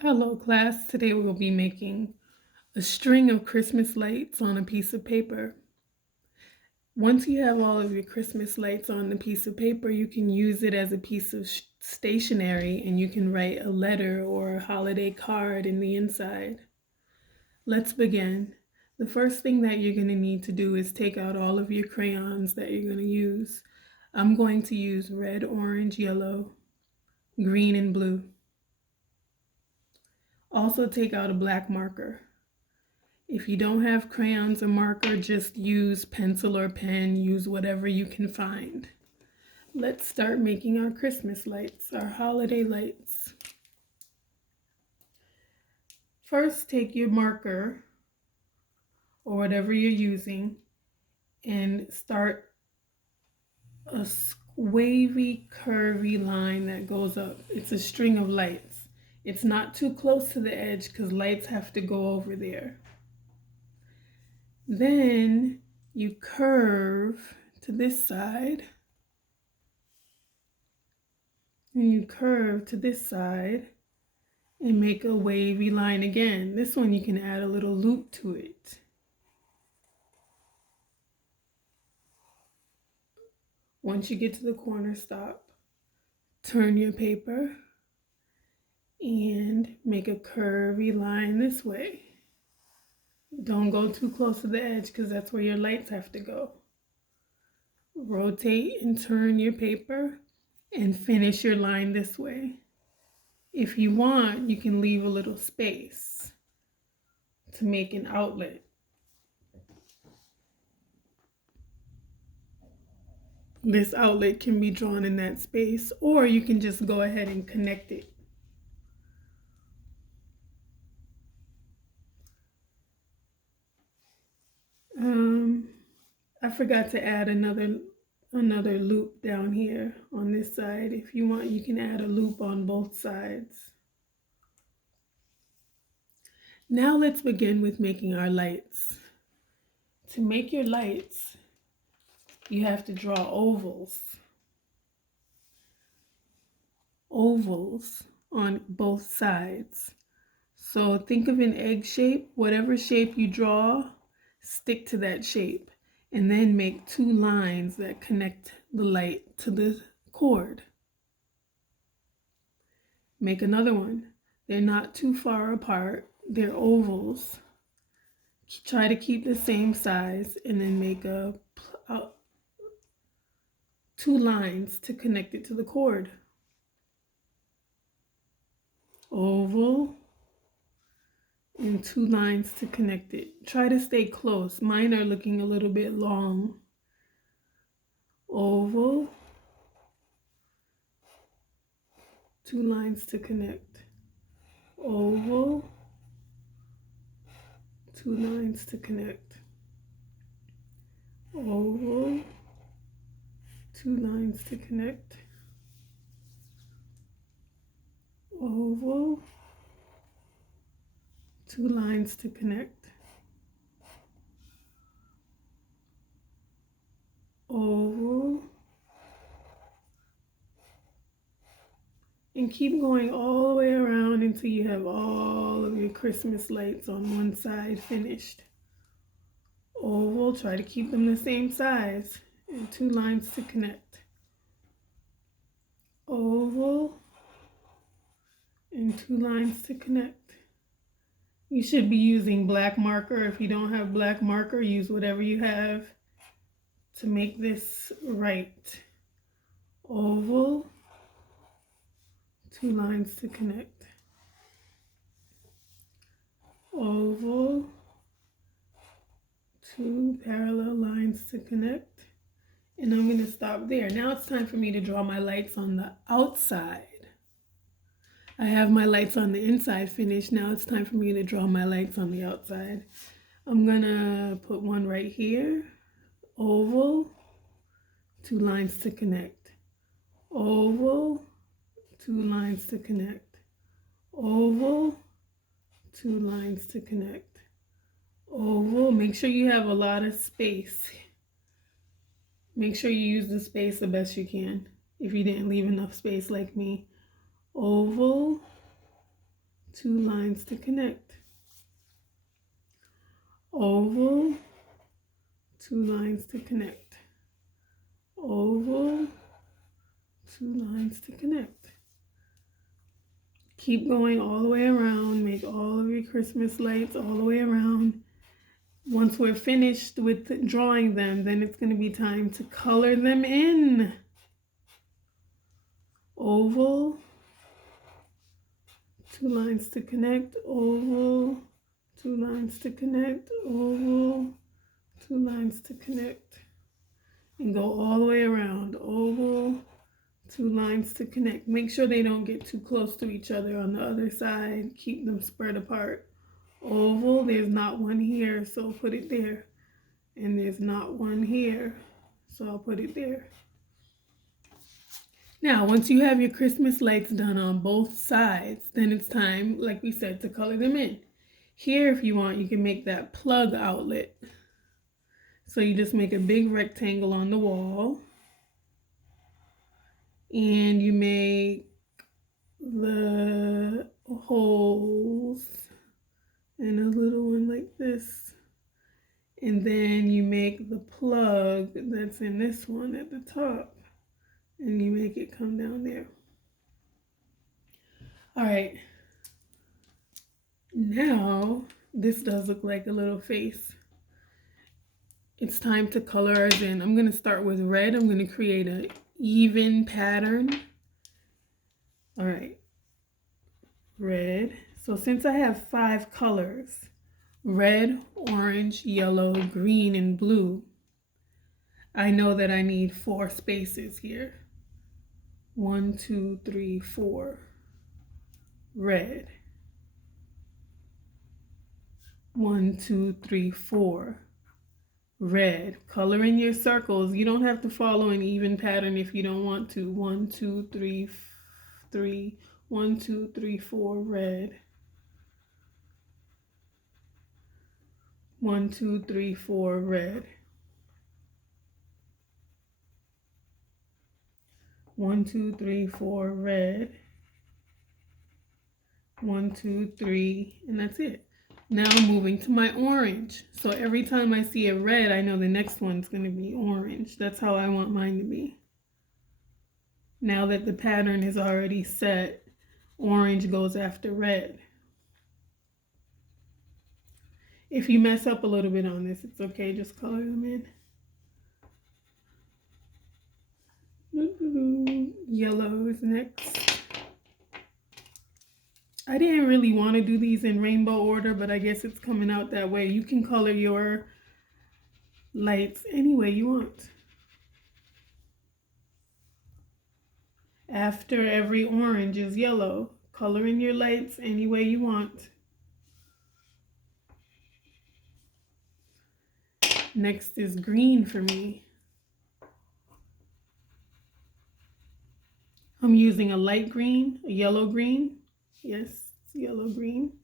Hello class, today we will be making a string of Christmas lights on a piece of paper. Once you have all of your Christmas lights on the piece of paper, you can use it as a piece of stationery and you can write a letter or a holiday card in the inside. Let's begin. The first thing that you're going to need to do is take out all of your crayons that you're going to use. I'm going to use red, orange, yellow, green, and blue. Also take out a black marker. If you don't have crayons or marker, just use pencil or pen, use whatever you can find. Let's start making our Christmas lights, our holiday lights. First, take your marker or whatever you're using and start a wavy, curvy line that goes up. It's a string of lights. It's not too close to the edge because lights have to go over there. Then you curve to this side, and you curve to this side and make a wavy line again. This one you can add a little loop to it. Once you get to the corner, stop, turn your paper, and make a curvy line this way. Don't go too close to the edge because that's where your lights have to go. Rotate and turn your paper and finish your line this way. If you want, you can leave a little space to make an outlet. This outlet can be drawn in that space, or you can just go ahead and connect it. I forgot to add another loop down here on this side. If you want, you can add a loop on both sides. Now let's begin with making our lights. To make your lights, you have to draw ovals. Ovals on both sides. So think of an egg shape. Whatever shape you draw, stick to that shape. And then make two lines that connect the light to the cord. Make another one. They're not too far apart. They're ovals. Try to keep the same size and then make two lines to connect it to the cord. Oval and two lines to connect it. Try to stay close. Mine are looking a little bit long. Oval, two lines to connect. Oval, two lines to connect. Oval, two lines to connect. Oval, two lines to connect. Oval, and keep going all the way around until you have all of your Christmas lights on one side finished. Oval, try to keep them the same size, and two lines to connect. Oval, and two lines to connect. You should be using black marker. If you don't have black marker, use whatever you have to make this right. Oval, two lines to connect. Oval, two parallel lines to connect. And I'm going to stop there. Now it's time for me to draw my lights on the outside. I have my lights on the inside finished. Now it's time for me to draw my lights on the outside. I'm going to put one right here. Oval, two lines to connect. Oval, two lines to connect. Oval, two lines to connect. Oval, make sure you have a lot of space. Make sure you use the space the best you can if you didn't leave enough space like me. Oval, 2 lines to connect. Oval, 2 lines to connect. Oval, 2 lines to connect. Keep going all the way around. Make all of your Christmas lights all the way around. Once we're finished with drawing them, then it's going to be time to color them in. Oval, 2 lines to connect. Oval, 2 lines to connect. Oval, 2 lines to connect. And go all the way around. Oval, 2 lines to connect. Make sure they don't get too close to each other on the other side. Keep them spread apart. Oval, there's not one here, so put it there. And there's not one here, so I'll put it there. Now, once you have your Christmas lights done on both sides, then it's time, like we said, to color them in. Here, if you want, you can make that plug outlet. So you just make a big rectangle on the wall. And you make the holes and a little one like this. And then you make the plug that's in this one at the top. And you make it come down there. All right. Now, this does look like a little face. It's time to color ours in. I'm going to start with red. I'm going to create an even pattern. All right. Red. So since I have 5 colors, red, orange, yellow, green, and blue, I know that I need 4 spaces here. 1, 2, 3, 4. Red. 1, 2, 3, 4. Red. Color in your circles. You don't have to follow an even pattern if you don't want to. 1, 2, 3, 3. 1, 2, 3, 4. Red. 1, 2, 3, 4. Red. 1, 2, 3, 4. Red. 1, 2, 3, and that's it. Now I'm moving to my orange. So every time I see a red, I know the next one's going to be orange. That's how I want mine to be. Now that the pattern is already set, orange goes after red. If you mess up a little bit on this, it's okay. Just color them in. Yellow is next. I didn't really want to do these in rainbow order, but I guess it's coming out that way. You can color your lights any way you want. After every orange is yellow. Color in your lights any way you want. Next is green for me. I'm using a light green, a yellow green. Yes, it's yellow green.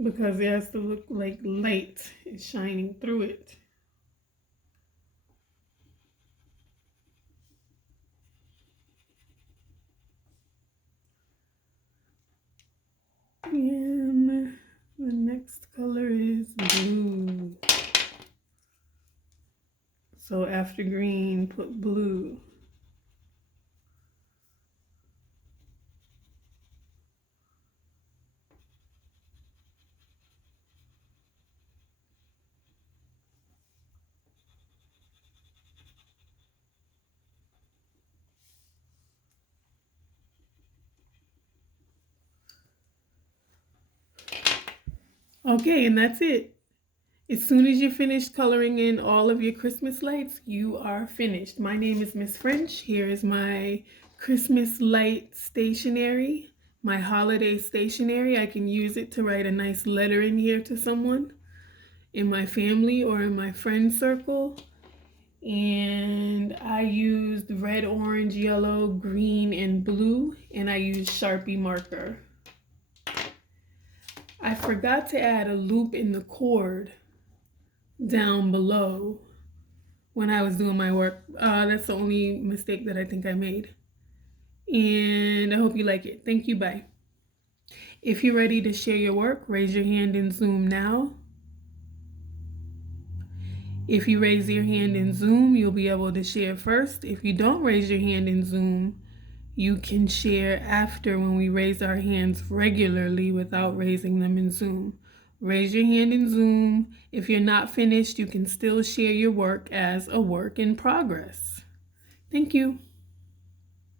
Because it has to look like light is shining through it. And the next color is blue. So after green, put blue. Okay, and that's it. As soon as you finish coloring in all of your Christmas lights, you are finished. My name is Miss French. Here is my Christmas light stationery, my holiday stationery. I can use it to write a nice letter in here to someone in my family or in my friend circle. And I used red, orange, yellow, green, and blue, and I used Sharpie marker. I forgot to add a loop in the cord down below when I was doing my work. That's the only mistake that I think I made. And I hope you like it. Thank you. Bye. If you're ready to share your work, raise your hand in Zoom now. If you raise your hand in Zoom, you'll be able to share first. If you don't raise your hand in Zoom, you can share after when we raise our hands regularly without raising them in Zoom. Raise your hand in Zoom. If you're not finished, you can still share your work as a work in progress. Thank you.